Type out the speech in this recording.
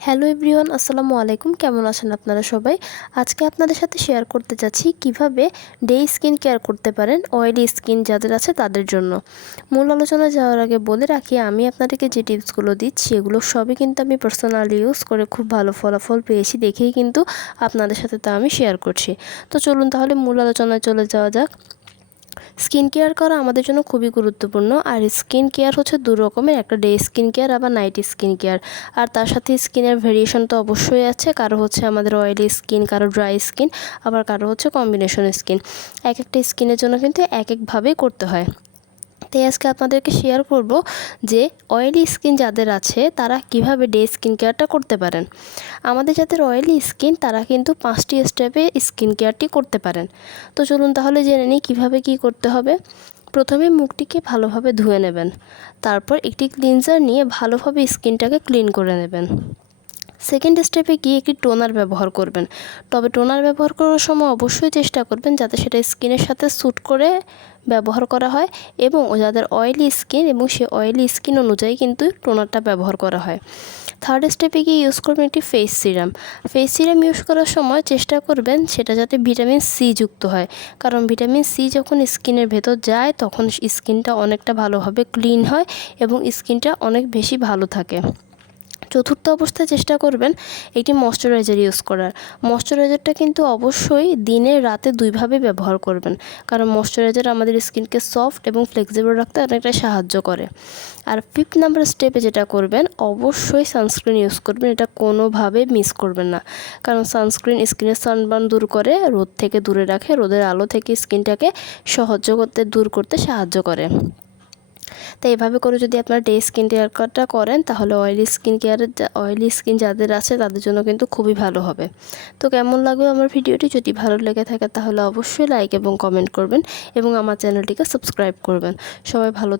Hello everyone, আসসালামু আলাইকুম। কেমন আছেন আপনারা সবাই? আজকে আপনাদের সাথে শেয়ার করতে যাচ্ছি কিভাবে ডে স্কিন কেয়ার করতে পারেন অয়েলি স্কিন যাদের আছে তাদের জন্য। মূল আলোচনায় যাওয়ার আগে বলে রাখি, আমি আপনাদেরকে যে টিপসগুলো দিচ্ছি এগুলো সবই কিন্তু আমি পার্সোনালি ইউজ করে খুব ভালো ফলাফল পেয়েছি দেখেই কিন্তু আপনাদের সাথে তা আমি শেয়ার করছি। তো চলুন তাহলে মূল আলোচনায় চলে যাওয়া যাক। স্কিন কেয়ার করা আমাদের জন্য খুবই গুরুত্বপূর্ণ। আর স্কিন কেয়ার হচ্ছে দু রকমের, একটা ডে স্কিন কেয়ার আবার নাইট স্কিন কেয়ার। আর তার সাথে স্কিনের ভেরিয়েশন তো অবশ্যই আছে, কারো হচ্ছে আমাদের অয়েলি স্কিন, কারো ড্রাই স্কিন, আবার কারো হচ্ছে কম্বিনেশন স্কিন। এক একটা স্কিনের জন্য কিন্তু এক একভাবেই করতে হয়। তাই আজকে আপনাদেরকে শেয়ার করব যে অয়েলি স্কিন যাদের আছে তারা কিভাবে ডে স্কিন কেয়ারটা করতে পারেন। আমাদের যাদের অয়েলি স্কিন তারা কিন্তু 5টি স্টেপে স্কিন কেয়ারটি করতে পারেন। তো চলুন তাহলে জেনে নিই কীভাবে কী করতে হবে। প্রথমে মুখটিকে ভালোভাবে ধুয়ে নেবেন, তারপর একটি ক্লিনজার নিয়ে ভালোভাবে স্কিনটাকে ক্লিন করে নেবেন। সেকেন্ড স্টেপে গিয়ে একটি টোনার ব্যবহার করবেন। তবে টোনার ব্যবহার করার সময় অবশ্যই চেষ্টা করবেন যাতে সেটা স্কিনের সাথে স্যুট করে ব্যবহার করা হয় এবং যাদের অয়েলি স্কিন এবং সেই অয়েলি স্কিন অনুযায়ী কিন্তু টোনারটা ব্যবহার করা হয়। থার্ড স্টেপে গিয়ে ইউজ করবেন একটি face serum. Face serum use করার সময় চেষ্টা করবেন সেটা যাতে ভিটামিন সি যুক্ত হয়, কারণ ভিটামিন সি যখন স্কিনের ভেতর যায় তখন স্কিনটা অনেকটা ভালোভাবে ক্লিন হয় এবং স্কিনটা অনেক বেশি ভালো থাকে। চতুর্থ অবস্থায় চেষ্টা করবেন একটি ময়শ্চারাইজার ইউজ করার। ময়শ্চারাইজারটা কিন্তু অবশ্যই দিনে রাতে দুইভাবে ব্যবহার করবেন, কারণ ময়শ্চারাইজার আমাদের স্কিনকে সফট এবং ফ্লেক্সিবল রাখতে অনেকটা সাহায্য করে। আর 5th নাম্বার স্টেপে যেটা করবেন, অবশ্যই সানস্ক্রিন ইউজ করবেন। এটা কোনোভাবে মিস করবেন না, কারণ সানস্ক্রিন স্কিনের সানবার্ন দূর করে, রোদ থেকে দূরে রাখে, রোদের আলো থেকে স্কিনটাকে দূর করতে সাহায্য করে। তাই এভাবে করে যদি আপনারা ডে স্কিন কেয়ারটা করেন তাহলে অয়েলি স্কিন যাদের আছে তাদের জন্য কিন্তু খুবই ভালো হবে। তো কেমন লাগবে আমার ভিডিওটি? যদি ভালো লেগে থাকে তাহলে অবশ্যই লাইক এবং কমেন্ট করবেন এবং আমার চ্যানেলটিকে সাবস্ক্রাইব করবেন। সবাই ভালো